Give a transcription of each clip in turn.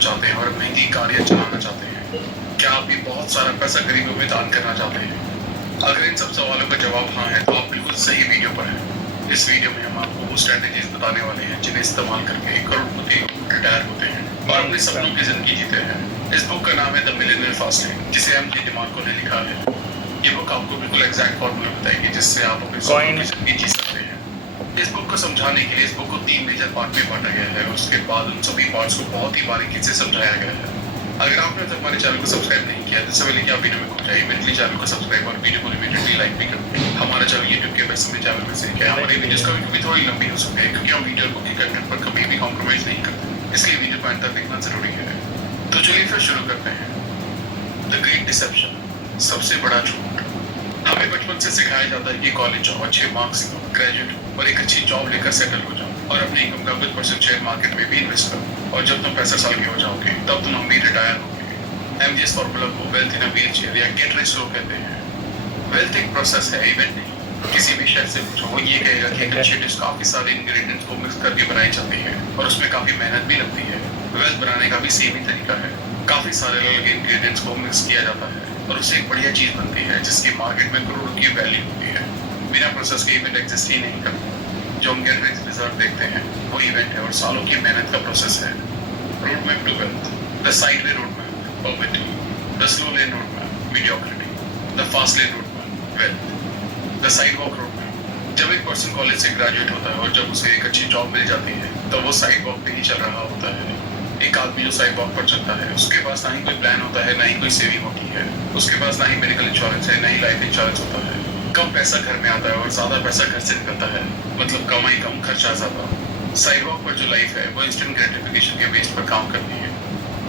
चाहते हैं और महंगी गाड़ियां चलाना चाहते हैं? क्या आप भी बहुत सारा पैसा गरीबों में दान करना चाहते हैं? अगर इन सब सवालों का जवाब हाँ है तो आप बिल्कुल सही वीडियो पर हैं। इस वीडियो में हम आपको वो स्ट्रेटेजीज बताने वाले हैं जिन्हें इस्तेमाल करके करोड़पति रिटायर होते हैं और अपने सपनों की जिंदगी जीते हैं। इस बुक का नाम है द मिलियनेयर फास्ट लेन, जिसे एम.जी. डिमार्को ने लिखा है। ये बुक आपको बिल्कुल एग्जैक्ट फॉर्मूला बताएगी जिससे आप अपने सपनों की जिंदगी जी सकते हैं। इस बुक को समझाने के लिए इस बुक को 3 मेजर पार्ट में बांटा गया है और उसके बाद उन सभी पार्ट्स को बहुत ही बारीकी से समझाया गया है। अगर आपने तक हमारे चैनल को सब्सक्राइब नहीं किया तो इससे पहले कि आप वीडियो में घुस जाइए, मेरे चैनल को सब्सक्राइब और वीडियो को इमीडिएटली लाइक भी करें। हमारा चैनल यूट्यूब के बेस्ट समय चैनल में से है। हमारी वीडियोस कभी थोड़ी लंबी हो सकती है क्योंकि हम वीडियो बुक के कंटेंट पर कभी भी कॉम्प्रोमाइज नहीं करते, इसलिए वीडियो को अंत तक देखना जरूरी है। तो चलिए फिर शुरू करते हैं। द ग्रेट डिसेप्शन, सबसे बड़ा झूठ। हमें बचपन से सिखाया जाता है कि कॉलेज जाओ, अच्छे मार्क्स लो, ग्रेजुएट और एक अच्छी जॉब लेकर सेटल हो जाओ और अपने इनकम का कुछ परसेंट शेयर मार्केट में भी इन्वेस्ट करो और जब तुम 65 साल के हो जाओगे तब तुम अमीर रिटायर होगे। एमजीएस फॉर्मूला को वेल्थ इन अ व्हीलचेयर या गेट रिच स्लो कहते हैं। वेल्थ एक प्रोसेस है, इवेंट नहीं। किसी भी शेफ से पूछो, वो ये कहेगा कि एक अच्छी डिश काफी सारे इंग्रेडिएंट्स को मिक्स करके बनाई जाती है और उसमें काफी मेहनत भी लगती है। वेल्थ बनाने का भी सेम ही तरीका है। काफी सारे अलग इंग्रेडिएंट्स को मिक्स किया जाता है और उससे एक बढ़िया चीज बनती है जिसकी मार्केट में करोड़ों की वैल्यू होती है। बिना प्रोसेस के इवेंट एग्जिस्ट ही नहीं करता। जो हम गेट रिच रिजल्ट देखते हैं वो इवेंट है और सालों की मेहनत का प्रोसेस है। Road map to wealth, the sideway road map poverty, the slow lane road map mediocrity, the fast lane road map wealth, the sidewalk road map. जब एक पर्सन कॉलेज से ग्रेजुएट होता है और जब उसे एक अच्छी जॉब मिल जाती है तो वो साइडवॉक पे ही चल रहा होता है। एक आदमी जो साइडवॉक पर चलता है उसके पास ना ही कोई प्लान होता है, ना ही कोई सेविंग होती है, उसके पास ना ही मेडिकल इंश्योरेंस है, ना ही लाइफ इंश्योरेंस होता है। कम पैसा घर में आता है और ज्यादा पैसा घर से निकलता है, मतलब कमाई कम खर्चा ज्यादा। साइडवॉक पर जो लाइफ है वो इंस्टेंट ग्रेटिफिकेशन के बेस पर काम करती है।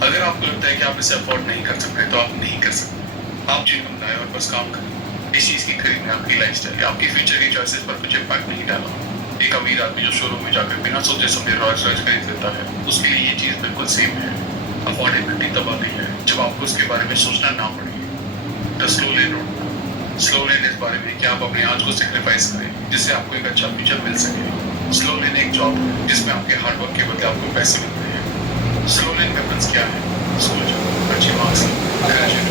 अगर आपको लगता है कि आप इसे अफोर्ड नहीं कर सकते तो आप नहीं कर सकते। आप जिन बनाए और बस काम करें। इस चीज की खरीदने आपकी लाइफस्टाइल, आपकी फ्यूचर की चॉइसेस पर कुछ इम्पैक्ट नहीं डाला। एक अमीर आदमी जो शोरूम में जाकर बिना सोचे समझे रॉयल्स रॉयल्स खरीद लेता है, उसके लिए ये चीज बिल्कुल सेम है। अफोर्डेबिलिटी तब आती है जब आपको उसके बारे में सोचना ना पड़े। The slow lane road, slow लेन इस बारे में कि आप अपने आज को सेक्रीफाइस करें जिससे आपको एक अच्छा फ्यूचर मिल सके। स्लो लेन एक जॉब है जिसमें आपके हार्डवर्क के बदले आपको पैसे मिलते हैं। स्लो लेन वेपन्स क्या है? सोच, अच्छे मार्क्स, ग्रेजुएट,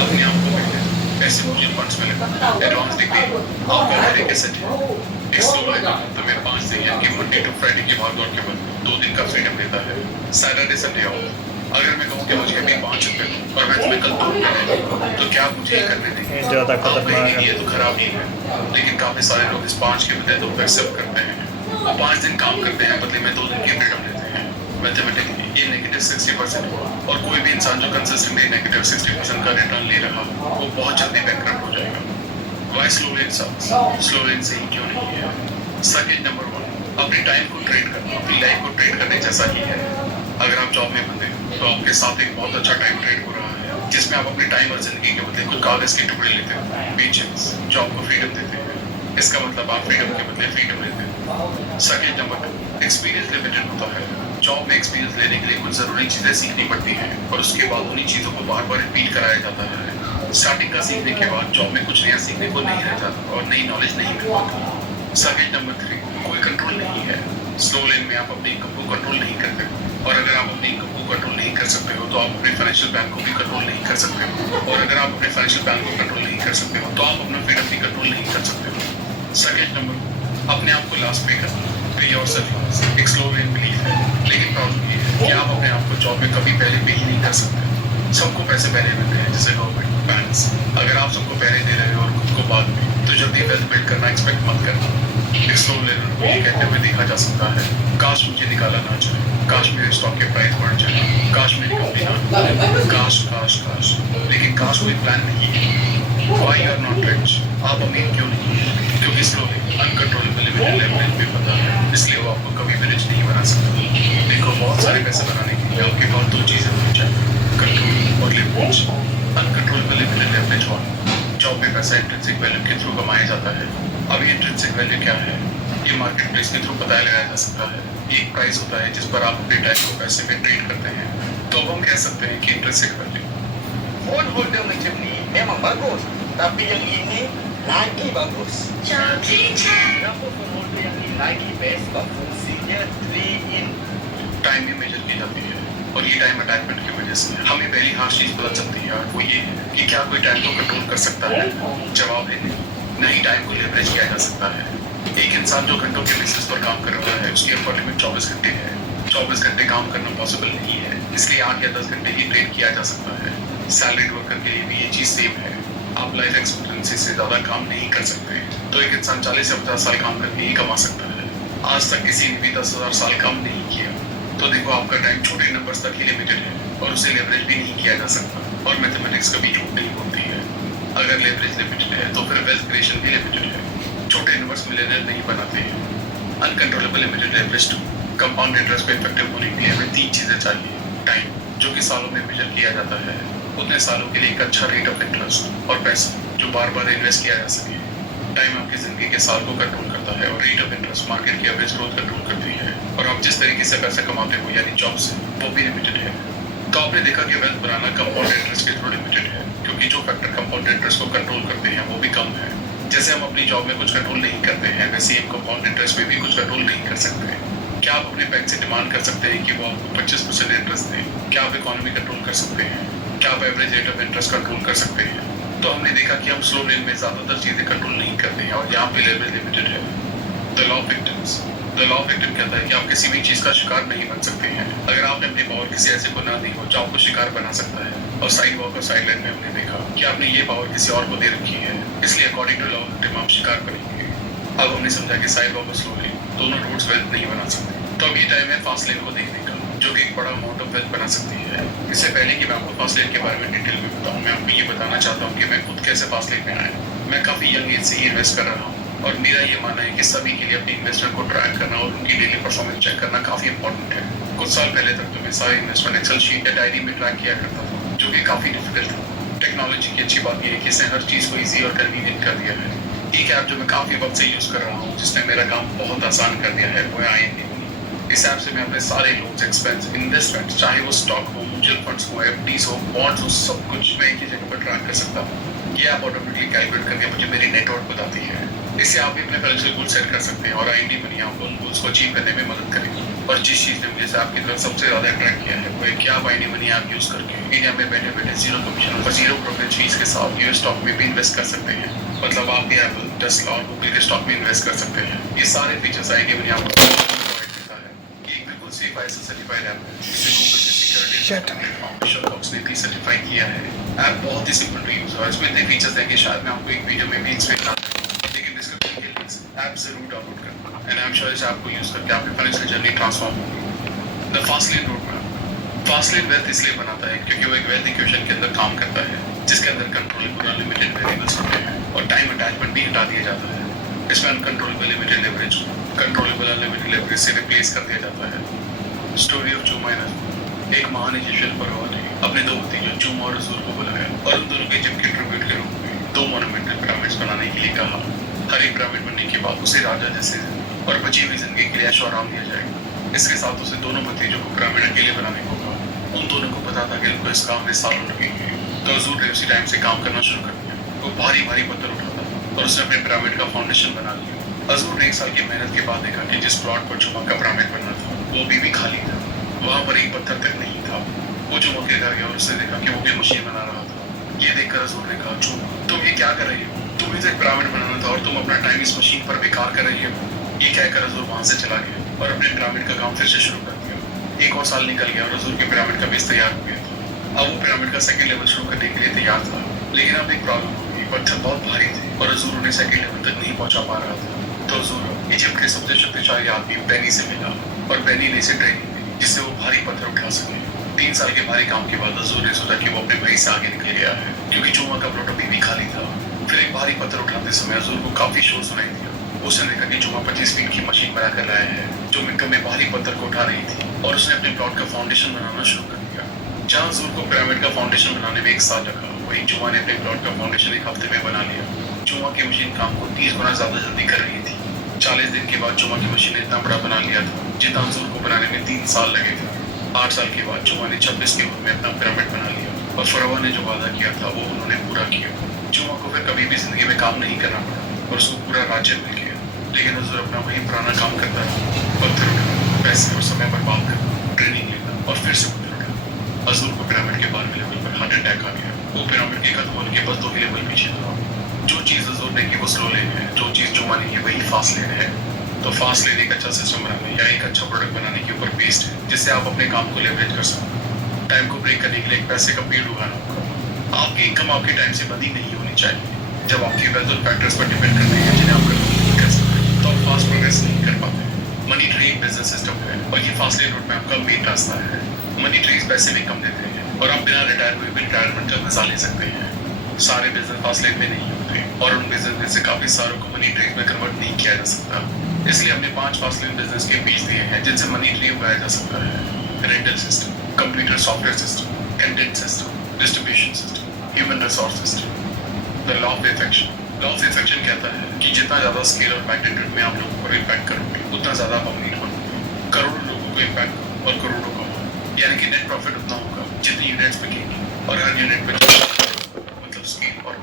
अपने आप को बेटे, ऐसे म्यूचुअल फंड्स में लगा, एडवांस डिग्री, आपका घर एक एसेट है। एक स्लो लेन तुम्हें 5 दिन यानी कि मंडे टू फ्राइडे की भागदौड़ के बाद 2 दिन का फ्रीडम देता है। Saturday Sunday off. अगर मैं कहूँ कि मुझे अभी 5 रुपए और मैं तुम्हें कल 2 रुपए दे दूँ तो क्या आप मुझे ये करने देंगे? ज्यादा आप खतरनाक कहेंगे ये तो खराब ही है, लेकिन काफी सारे लोग इस 5 के बदले 2 एक्सेप्ट करते हैं। वो 5 दिन काम करते हैं, बदले में 2 दिन की फ्रीडम लेते हैं। मैथमेटिकली ये नेगेटिव 60% हुआ और कोई भी इंसान जो कंसिस्टेंटली नेगेटिव 60% का रिटर्न ले रहा वो बहुत जल्दी बैंकरप्ट हो जाएगा। Why slow lane sucks? Slow lane सही क्यों नहीं है? सेकंड नंबर 1, अपनी टाइम को ट्रेड करना अपनी लाइफ को ट्रेड करने जैसा ही है। अगर आप जॉब में बंधे तो आपके साथ एक बहुत अच्छा टाइम ट्रेड हो रहा है जिसमें आप अपनी टाइम और जिंदगी के बदले कुछ कागज के टुकड़े लेते हैं। पेचेंस जॉब को फ्रीडम देते हैं, इसका मतलब आप फ्रीडम के बदले फ्रीडम लेते हैं। सेकंड नंबर 2, एक्सपीरियंस लिमिटेड होता है। जॉब में एक्सपीरियंस लेने के लिए कुछ जरूरी चीजें सीखनी पड़ती हैं और उसके बाद उन्हीं चीजों को बार बार रिपीट कराया जाता है। स्टार्टिंग का सीखने के बाद जॉब में कुछ नया सीखने को नहीं रह जाता और नई नॉलेज नहीं मिल पाती। सेकंड नंबर 3, कोई कंट्रोल नहीं है। स्लो लेन में आप अपनी इनकम को कंट्रोल नहीं करते और अगर आप अपनी इनकम को कंट्रोल नहीं कर सकते हो तो आप अपने फाइनेंशियल प्लान को भी कंट्रोल नहीं कर सकते हो और अगर आप अपने फाइनेंशियल प्लान को कंट्रोल नहीं कर सकते हो तो आप अपना फ्रीडम भी कंट्रोल नहीं कर सकते हो। सेकंड नंबर, अपने आप को लास्ट पे करना, पे योरसेल्फ। एक स्लो लेन बिलीफ है, लेकिन प्रॉब्लम ये है कि आप अपने आप को जॉब में कभी पहले पे ही नहीं कर सकते। सबको पैसे पहले मिलते हैं जैसे गवर्नमेंट बैंक्स। अगर आप सबको पहले दे रहे हो और खुद को बाद में, तो जल्दी वेल्थ बिल्ड करना एक्सपेक्ट मत करना। स्लो लेन ये कहते हुए देखा जा सकता है, काश मुझे निकाला ना जाए, काश मेरे स्टॉक के प्राइस बढ़ जाए, काश मेरी कंपनी ना डूबे, काश काश काश, लेकिन काश कोई प्लान नहीं है। Why you are not rich? आप अमीर क्यों नहीं है? क्योंकि slow lane uncontrollable limited leverage पे पता है, इसलिए वो आपको कभी भी रिच नहीं बना सकता। देखो, बहुत सारे पैसे बनाने के लिए आपके पास 2 चीजें होनी चाहिए, कंट्रोल और leverage. Uncontrollable limited leverage 1, job में पैसा इंट्रिंसिक वैल्यू के थ्रू कमाया जाता है। अब ये इंट्रिंसिक वैल्यू क्या है? ये मार्केट प्लेस के थ्रू पता लगाया जा सकता है। एक प्राइस होता है जिस पर आप अपने टाइम को पैसे में ट्रेड करते हैं, तो अब हम कह सकते हैं कि intrinsic value. Phone holder macam ni memang bagus, tapi yang ini lagi bagus. Kenapa phone holder yang ini lagi best? Sebab fungsinya 3 in. Time भी मेजर की जाती है। और ये टाइम अटैचमेंट की वजह से हमें पहली हार्श चीज पता चलती है, और वो ये है कि क्या कोई टाइम को कंट्रोल कर सकता है। जवाब है नहीं, टाइम को लेवरेज किया जा सकता है। एक इंसान जो घंटों के बेसिस पर काम कर रहा है, उसकी अपर लिमिट 24 घंटे है। 24 घंटे काम करना पॉसिबल नहीं है, इसलिए 8 या 10 घंटे ही ट्रेन किया जा सकता है। सैलरीड वर्कर के लिए भी ये चीज सेम है। आप लाइफ एक्सपीरियंस से ज्यादा काम नहीं कर सकते, तो एक इंसान 40 से 50 साल काम करके ही कमा सकता है। आज तक किसी ने भी 10,000 साल काम नहीं किया, तो देखो आपका टाइम छोटे नंबर्स तक ही लिमिटेड है और उसे लेवरेज भी नहीं किया जा सकता। और मैथमेटिक्स कभी झूठ नहीं बोलती है। अगर लेवरेज लिमिटेड है तो फिर वेल्थ क्रिएशन भी लिमिटेड है। छोटे नंबर्स मिलियनेयर नहीं बनाते हैं। Uncontrollable limited leverage to compound interest पे इफेक्टिव होने के लिए हमें 3 चीजें चाहिए। टाइम, जो कि सालों में मेजर किया जाता है, उतने सालों के लिए एक अच्छा रेट ऑफ इंटरेस्ट, और पैसा जो बार बार इन्वेस्ट किया जा सके। टाइम आपकी जिंदगी के साल को कंट्रोल करता है और रेट ऑफ इंटरेस्ट मार्केट की एवरेज ग्रोथ कंट्रोल करती है। और आप जिस तरीके से पैसा कमाते हो यानी जॉब से, वो भी लिमिटेड है। तो आपने देखा कि वेल्थ बनाना कंपाउंड इंटरेस्ट के थ्रू लिमिटेड है, क्योंकि जो फैक्टर कंपाउंड इंटरेस्ट को कंट्रोल करते हैं वो भी कम है। जैसे हम अपनी जॉब में कुछ कंट्रोल नहीं करते हैं, वैसे ही कंपाउंड इंटरेस्ट में भी कुछ कंट्रोल नहीं कर सकते। क्या आप अपने बैंक से डिमांड कर सकते हैं कि वो आपको 25% इंटरेस्ट दें? क्या आप इकोनॉमी कंट्रोल कर सकते हैं? क्या आप average rate of interest control कर सकते हैं? तो हमने देखा कि हम स्लो लेन में ज्यादातर चीजें कंट्रोल नहीं करते हैं, और यहाँ पे लेवरेज लिमिटेड है। द लॉ ऑफ विक्टिम्स कहता है कि आप किसी भी चीज का शिकार नहीं बन सकते हैं। अगर आपने अपनी पावर किसी ऐसे को ना दी हो जो आपको शिकार बना सकता है, और साइड वॉक और साइड लाइन में हमने देखा कि आपने ये पावर किसी और को दे रखी है, इसलिए according to law of victim आप शिकार बनेंगे। अब हमने समझा कि साइड वॉक और स्लो लेन दोनों रोड्स वेल्थ नहीं बना सकते। तो अब ये टाइम है फास्ट लेन को देखने का, जो कि एक बड़ा अमाउंट ऑफ वेल्थ बना सकती है। इससे पहले कि मैं आपको फास्ट लेन के बारे में डिटेल में बताऊं, मैं आपको ये बताना चाहता हूँ कि मैं खुद कैसे फास्ट लेन में आया। मैं काफी यंग एज से ही इन्वेस्ट कर रहा हूँ, और मेरा ये मानना है कि सभी के लिए अपनी इन्वेस्टमेंट को ट्रैक करना और उनकी डेली परफॉर्मेंस चेक करना काफी इंपॉर्टेंट है। कुछ साल पहले तक तो मैं सारे इन्वेस्टमेंट एक्सेल शीट या डायरी में ट्रैक किया करता था, जो कि काफी डिफिकल्ट था। टेक्नोलॉजी की अच्छी बात यह है कि इसने हर चीज को इजी और कन्वीनियंट कर दिया है। एक ऐप जो मैं काफी वक्त से यूज कर रहा हूँ, जिसने मेरा काम बहुत आसान कर दिया है, वो है IND Money। इस ऐप से मैं अपने सारे लोन्स, एक्सपेंस, इन्वेस्टमेंट, चाहे वो स्टॉक हो, म्यूचुअल फंड्स हो, FDs हो, बॉन्ड्स हो, सब कुछ मैं एक ही जगह पर ट्रैक कर सकता हूँ। ये ऐप ऑटोमेटिकली कैलकुलेट करके मुझे मेरी नेटवर्थ बताती है। इससे आप भी अपने फाइनेंशियल गोल सेट कर सकते हैं, और IND Money आपको उन गोल्स को अचीव करने में मदद करेगी। और जिस चीज ने मुझे इस ऐप की तरफ सबसे ज्यादा अट्रैक्ट किया है, वो है कि आप IND Money ऐप यूज करके इंडिया में बैठे बैठे 0 कमीशन और 0 ब्रोकरेज फीस के साथ यूएस स्टॉक में भी इन्वेस्ट कर सकते हैं। मतलब आप भी एप्पल, टेस्ला और गूगल के स्टॉक में इन्वेस्ट कर सकते हैं। ये सारे फीचर्स IND Money आपको प्रोवाइड करता है। ये एक बिल्कुल सेफ ISO सर्टिफाइड ऐप है, जिसे गूगल के सिक्योरिटी फाउंडेशन बॉक्स ने भी सर्टिफाई किया है। ऐप बहुत ही सिंपल टू यूज है, इसमें इतने फीचर्स हैं कि शायद मैं आपको एक वीडियो में भी एक्सप्लेन कर दूं, लेकिन डिस्क्रिप्शन के लिंक्स ऐप जरूर डाउनलोड करना, एंड आई एम श्योर इस ऐप को यूज करके आपकी फाइनेंशियल जर्नी ट्रांसफॉर्म होगी। The fast lane road map. Fast lane wealth इसलिए बनाता है क्योंकि वो एक वेल्थ इक्वेशन के अंदर काम करता है, जिसके अंदर कंट्रोलेबल अनलिमिटेड वेरिएबल्स होते हैं और टाइम अटैचमेंट भी हटा दिया जाता है। इसमें अनकंट्रोलेबल लिमिटेड लेवरेज को कंट्रोलेबल अनलिमिटेड लेवरेज से रिप्लेस कर दिया जाता है। स्टोरी ऑफ जूमा एंड अजूर। एक महान इजिप्शियन फराओ ने अपने 2 भतीजों जूमा और अजूर को बुलाया और उन दोनों के इजिप्ट के ट्रिब्यूट के रूप में 2 मोनुमेंटल पिरामिड्स बनाने के लिए कहा। हर एक पिरामिड बनने के बाद उसे राजा जैसे और बची हुई जिंदगी के लिए ऐशो आराम दिया जाएगा। इसके साथ उसे दोनों भतीजों को पिरामिड अकेले बनाने को कहा। उन दोनों को पता था कि उनको इस काम में सालों लगेंगे, तो अजूर ने उसी टाइम से काम करना शुरू कर दिया। वो भारी भारी पत्थर उठाता और उसने अपने पिरामिड का फाउंडेशन बना लिया। अजूर ने 1 साल की मेहनत के बाद देखा कि जिस प्लॉट पर जुमा का पिरामिड बनना था, वो अभी भी खाली था। वहां पर एक पत्थर तक नहीं था। वो जुमा के घर गया और उसने देखा कि वो भी मशीन बना रहा था। ये देखकर अजूर ने कहा, जुमा तुम ये क्या कर रही हो? तुम्हें तो एक पिरामिड बनाना था और तुम अपना टाइम इस मशीन पर बेकार कर रही हो। ये कहकर अजूर वहां से चला गया और अपने पिरामिड का काम फिर से शुरू कर दिया। 1 और साल निकल गया और अजूर के पिरामिड का बेस तैयार हो गया था। अब वो पिरामिड का सेकंड लेवल शुरू करने के लिए तैयार था, लेकिन अब एक प्रॉब्लम हो गई। पत्थर बहुत भारी थे और अजूर उन्हें सेकंड लेवल तक नहीं पहुंचा पा रहा था। तो अजूर इजिप्ट के सबसे शक्तिशाली आदमी बेनी से मिला और बेनी ने इसे ट्रेनिंग दी, जिससे वो भारी पत्थर उठा सके। 3 साल के भारी काम के बाद अजूर ने सोचा कि वो अपने भाई से आगे निकल गया है, क्योंकि जुमा का प्लॉट अभी भी खाली था। फिर एक भारी पत्थर उठाते समय अजूर को काफी शोर सुनाई दिया। उसने देखा कि जुमा 25 फीट की मशीन बना कर लाया है, जो मिनटों में भारी पत्थर को उठा रही थी, और उसने अपने प्लॉट का फाउंडेशन बनाना शुरू कर दिया। जहाँ अजूर को पिरामिड का फाउंडेशन बनाने में 1 साल लगा, वहीं जुमा ने अपने प्लॉट का फाउंडेशन 1 हफ्ते में बना लिया। जुमा की मशीन काम को 30 गुना ज्यादा जल्दी कर रही थी। 40 दिन के बाद जुमा की मशीन ने इतना बड़ा बना लिया था, जितना अजूर को बनाने में 3 साल लगे थे। 8 साल के बाद जुमा ने 26 के रूप में अपना पिरामिड बना लिया, और फराओ ने जो वादा किया था वो उन्होंने पूरा किया। जुमा को फिर कभी भी जिंदगी में काम नहीं करना पड़ा और उसको पूरा राज्य मिल गया। लेकिन अजूर अपना वही पुराना काम करता है, पत्थर उठाना, पैसे और समय बर्बाद करना, ट्रेनिंग लेना और फिर से पत्थर उठाना। अजूर को पिरामिड के 12वें लेवल पर हार्ट अटैक आ गया। वो पिरामिड के खत्म होने के बाद 2 ही लेवल पीछे था। जो चीज अजूर ने की वो स्लो लेन है, जो चीज जो मानी है वही फास्ट लेन है। तो फास्ट लेन एक अच्छा सिस्टम बनाने या एक अच्छा प्रोडक्ट बनाने के ऊपर बेस्ड है, जिससे आप अपने काम को लेवरेज कर सको। टाइम को ब्रेक करने के लिए एक पैसे का पेड़ उगाना होगा। आपकी इनकम आपके टाइम से बंधी नहीं होनी चाहिए। जब आपकी वेल्थ और फैक्टर्स पर डिपेंड करते हैं जिन्हें आप कंट्रोल नहीं कर सकते, तो आप फास्ट प्रोग्रेस नहीं कर पाते। मनी ट्री एक बिजनेस सिस्टम है और ये फास्ट लेन रोड मैप का मेन रास्ता है। मनी ट्रीज पैसे भी कम देते हैं और आप बिना रिटायर हुए भी रिटायरमेंट का मजा ले सकते हैं। सारे बिजनेस फास्ट लेन में नहीं होते और उन बिजनेस में से काफी सारों को मनी ट्रीज में कन्वर्ट नहीं किया जा सकता। इसलिए हमने 5 फास्ट लेन बिजनेस के बीज दिए हैं जिनसे मनी ट्री उगाया जा सकता है। Rental system, computer software system, content system, distribution system, human resource system. The law of affection. Law of affection कहता है कि जितना ज्यादा स्केल और मैग्नीट्यूड में आप लोगों को इम्पैक्ट करोगे उतना ज्यादा आप अमीर बनोगे। करोड़ों लोगों को इम्पैक्ट और करोड़ों कमाओ, यानी कि नेट प्रॉफिट उतना होगा जितनी यूनिट्स बिकेंगी और हर यूनिट पे मतलब स्केल और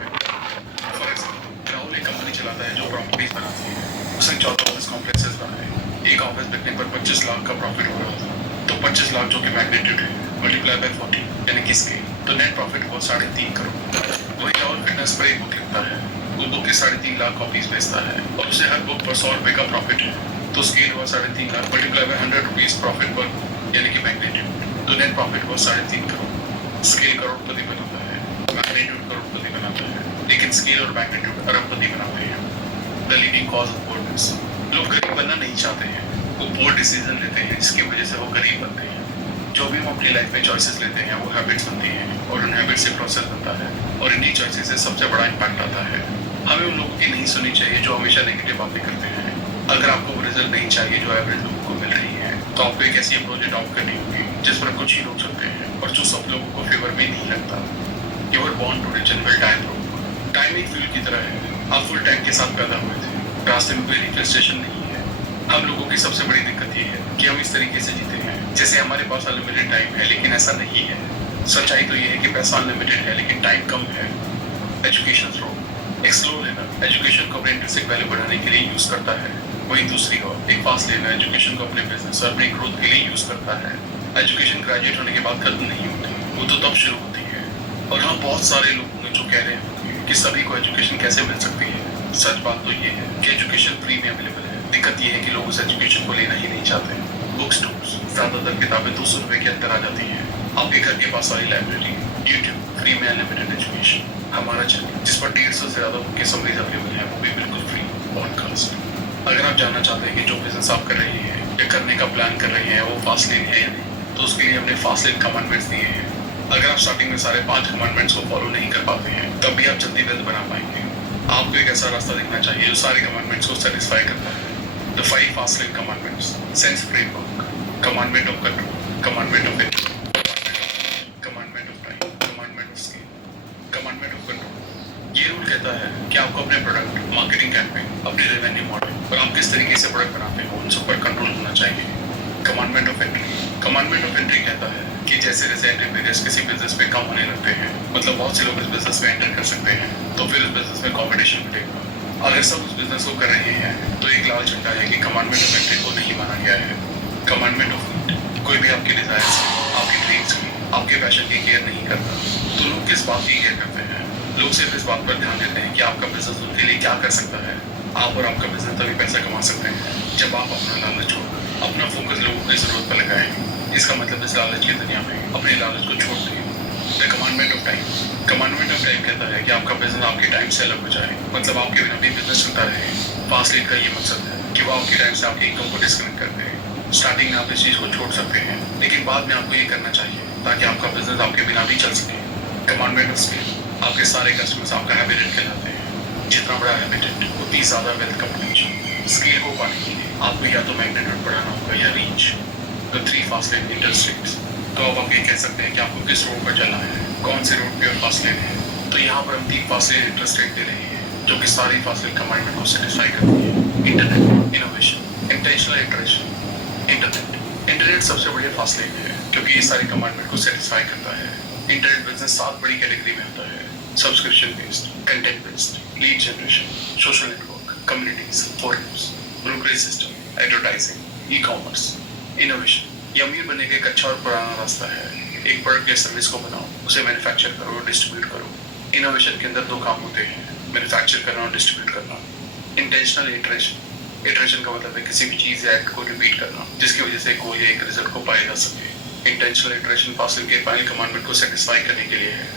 फॉर एग्जाम्पल राहुल एक कंपनी चलाता है जो प्रॉपर्टीज बनाती है। उसने 14 ऑफिस कॉम्प्लेक्सेस बनाए। एक ऑफिस बिकने पर 25 लाख का प्रॉफिट हो रहा था। तो 25 लाख जो कि मैग्नीट्यूड है मल्टीप्लाई बाय 40 यानी कि स्केल, तो नेट प्रॉफिट हुआ 3.5 करोड़। वही राहुल फिटनेस पर एक बुक लिखता है, वो बुक के 3.5 लाख कॉपीज बेचता है और उसे हर बुक पर 100 रुपए का प्रॉफिट है। तो स्केल हुआ 3.5 lakh multiply by 100 rupees profit पर यानी कि मैग्नीट्यूड, तो नेट प्रॉफिट हुआ 3.5 करोड़। स्केल करोड़पति बनाता है, मैग्नीट्यूड करोड़पति बनाता है, लेकिन स्केल और मैग्नीट्यूड अरबपति बनाते हैं। The leading cause of poorness. लोग गरीब बनना नहीं चाहते हैं, वो पोर डिसीजन लेते हैं जिसकी वजह से वो गरीब बनते हैं। जो भी हम अपनी लाइफ में चॉइसेस लेते हैं वो हैबिट्स बनती हैं और उन हैबिट्स से प्रोसेस बनता है और इन्हीं चॉइसेस से सबसे बड़ा इम्पैक्ट आता है। हमें उन लोगों की नहीं सुननी चाहिए जो हमेशा नेगेटिव बातें करते हैं। अगर आपको वो रिजल्ट नहीं चाहिए जो एवरेज लोगों को मिल रही है, तो आपको एक ऐसी अप्रोच अडॉप्ट करनी होगी जिस पर कुछ ही लोग चलते हैं और जो सब लोगों को फेवर में नहीं लगता। You were born to rich and will die broke. Time एक फ्यूल की तरह है, आप फुल टैंक के साथ पैदा हुए थे, रास्ते में कोई रिफिल स्टेशन नहीं है। हम लोगों की सबसे बड़ी दिक्कत ये है कि हम इस तरीके से जीते हैं जैसे हमारे पास अनलिमिटेड टाइम है, लेकिन ऐसा नहीं है। सच्चाई तो ये है कि पैसा अनलिमिटेड है लेकिन टाइम कम है। Education through. एक स्लो लेनर एजुकेशन को अपने इंट्रिंसिक वैल्यू बढ़ाने के लिए यूज करता है, वही दूसरी ओर एक फास्ट लेनर एजुकेशन को अपने बिजनेस और अपनी ग्रोथ के लिए यूज करता है। एजुकेशन ग्रेजुएट होने के बाद खत्म नहीं होती, वो तो तब शुरू होती है। और हाँ, बहुत सारे लोग होंगे जो कह रहे हैं कि सभी को एजुकेशन कैसे मिल सकती है। सच बात तो ये है कि एजुकेशन फ्री में अवेलेबल है। दिक्कत ये है कि लोग उस एजुकेशन को लेना ही नहीं चाहते। बुक स्टोर्स, ज्यादातर किताबें 200 रुपए के अंदर आ जाती हैं। आपके घर के पास वाली लाइब्रेरी, यूट्यूब, फ्री में अनलिमिटेड एजुकेशन। हमारा चैनल जिस पर 150 से ज्यादा बुक के समरीज अवेलेबल है, वो भी बिल्कुल फ्री पॉडकास्ट। अगर आप जानना चाहते हैं कि जो बिजनेस आप कर रहे हैं या करने का प्लान कर रहे हैं वो फास्ट लेन है या नहीं, तो उसके लिए हमने फास्ट लेन कमांडमेंट्स दिए हैं। अगर आप स्टार्टिंग में सारे 5 कमांडमेंट्स को फॉलो नहीं कर पाते हैं, तब भी आप जल्दी वेल्थ बना पाएंगे। आपको एक ऐसा रास्ता दिखना चाहिए जो सारे कमांडमेंट्स को सेटिस्फाई करता है। The 5 fast lane commandments, sense framework, commandment of control, commandment of interest, commandment of time, commandment of scale, commandment of control। ये रूल कहता है कि आपको अपने प्रोडक्ट, मार्केटिंग कैंपेन, अपने रेवेन्यू मॉडल और आप किस तरीके से प्रोडक्ट बनाते हो उन सब पर कंट्रोल होना चाहिए। Commandment of entry. Commandment of entry कहता है कि जैसे जैसे एंट्री बैरियर्स किसी बिजनेस में कम होने लगते हैं, मतलब बहुत से लोग इस बिजनेस में एंटर कर सकते हैं, तो फिर इस बिजनेस में कॉम्पिटिशन बढ़ेगा। अगर सब उस बिजनेस को कर रहे हैं तो एक लाल झंडा है कि कमांडमेंट ऑफ एंट्री को नहीं माना गया है। Commandment of need. कोई भी आपके डिजायर्स, आपकी ड्रीम्स की, आपके पैशन की केयर नहीं करता, तो लोग किस बात की केयर करते हैं? लोग सिर्फ इस बात पर ध्यान देते हैं कि आपका बिजनेस उनके लिए क्या कर सकता है। आप और आपका बिजनेस तभी पैसा कमा सकते हैं जब आप अपना लालच छोड़कर अपना फोकस लोगों की जरूरत पर लगाएं। इसका मतलब इस लालच की दुनिया में अपने लालच को छोड़ दें। The commandment of time. Commandment of time कहता है कि आपका बिजनेस आपके टाइम से अलग हो जाए, मतलब आपके बिना भी बिजनेस चलता रहे। फास्ट लेन का ये मकसद है कि वो आपके टाइम से आपकी इनकम को डिस्कनेक्ट कर दे। स्टार्टिंग में आप इस चीज को छोड़ सकते हैं, लेकिन बाद में आपको ये करना चाहिए ताकि आपका बिजनेस आपके बिना भी चल सके। Commandment of scale. आपके सारे कस्टमर्स आपका हैबिटेट कहलाते हैं। जितना बड़ा हैबिटेट उतनी ज्यादा वेल्थ का पोटेंशियल। स्केल को पाने के लिए आपको या तो मैग्नीट्यूड बढ़ाना होगा या reach. The 3 fast lane interstates. तो अब आप ये कह सकते हैं कि आपको किस रोड पर चलना है, कौन से रोड पे और फास्ट लेन है। तो यहाँ पर हम 3 फास्ट लेन इंटरस्टेट दे रहे हैं जो कि सारी फास्ट लेन कमांडमेंट को सेटिस्फाई करती है। Internet, innovation, intentional interaction. Internet सबसे बड़ी फास्ट लेन है क्योंकि ये सारी कमांडमेंट को सेटिस्फाई करता है। इंटरनेट बिजनेस 7 बड़ी कैटेगरी में होता है। Subscription based, content based, lead generation, social network, communities, forums, brokerage system, advertising, e commerce. Innovation ये अमीर बनने का एक अच्छा और पुराना रास्ता है। एक प्रोडक्ट या सर्विस को बनाओ, उसे मैन्युफैक्चर करो, डिस्ट्रीब्यूट करो। इनोवेशन के अंदर दो काम होते हैं, मैन्युफैक्चर करना और डिस्ट्रीब्यूट करना। इंटेंशनल इटरेशन, इटरेशन का मतलब है किसी भी चीज या एक्ट को रिपीट करना जिसकी वजह से गोल या एक रिजल्ट को पाया जा सके। इंटेंशनल इटरेशन पासिंग के फाइनल कमांडमेंट को सेटिस्फाई करने के लिए है।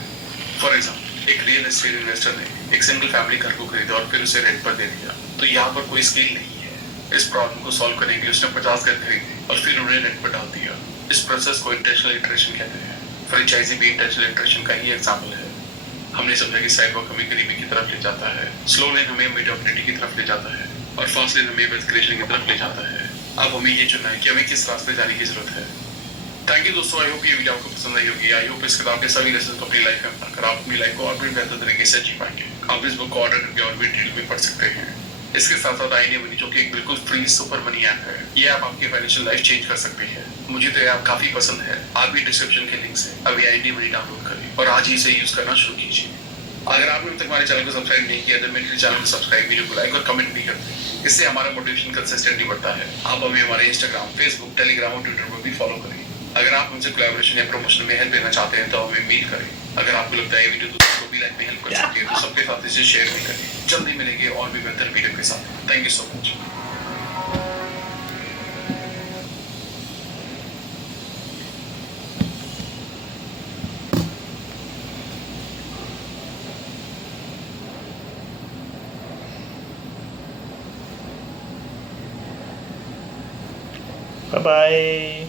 फॉर एग्जाम्पल, एक रियल एस्टेट इन्वेस्टर ने एक सिंगल फैमिली घर को खरीदा और फिर उसे रेंट पर दे दिया, तो यहाँ पर कोई स्केल नहीं है। इस प्रॉब्लम को सॉल्व करने के लिए उसने 50 घर खरीदे और फिर उन्हें रेंट पर डाल दिया। इस प्रोसेस को इंटेंशनल इटरेशन कहते हैं। फ्रेंचाइजी भी इंटेंशनल इटरेशन का ही एग्जाम्पल है। हमने समझा कि साइडवॉक हमें गरीबी की तरफ ले जाता है, स्लो लेन हमें मेडियोक्रिटी की तरफ ले जाता है और फास्ट लेन हमें वेल्थ क्रिएशन की तरफ ले जाता है। अब हमें ये चुनना है कि हमें किस रास्ते जाने की जरूरत है। थैंक यू दोस्तों, आई होप ये वीडियो आपको पसंद आई होगी। आई होप इस किताब के सभी लेसन को अपनी लाइफ में अपनाकर आप अपनी लाइफ को और भी बेहतर तरीके से जी पाएंगे। आप इस बुक को ऑर्डर करके और भी डिटेल में पढ़ सकते हैं। इसके साथ साथ आई मनी, जो कि एक बिल्कुल फ्री सुपर मनी ऐप है, ये ऐप आपकी फाइनेंशियल लाइफ चेंज कर सकती है। मुझे तो ये ऐप काफी पसंद है। आप भी डिस्क्रिप्शन के लिंक से अभी आई मनी डाउनलोड करें और आज ही इसे यूज करना शुरू कीजिए। अगर आपने अभी तक हमारे चैनल को सब्सक्राइब नहीं किया तो मेरे चैनल को सब्सक्राइब, वीडियो को लाइक और कमेंट भी करते हैं। इससे हमारा मोटिवेशन कंसिस्टेंटली बढ़ता है। आप हमें हमारे इंस्टाग्राम, फेसबुक, टेलीग्राम और ट्विटर पर भी फॉलो करें। अगर आप हमसे कोलैबोरेशन या प्रमोशन में हेल्प लेना चाहते हैं तो हमें मेल करें। अगर आपको लगता है ये वीडियो दूसरों को भी लाइफ में हेल्प कर सकती है तो सबके साथ इसे शेयर भी करें। जल्दी मिलेंगे और भी बेहतर वीडियो के साथ। Thank you so much. Bye bye.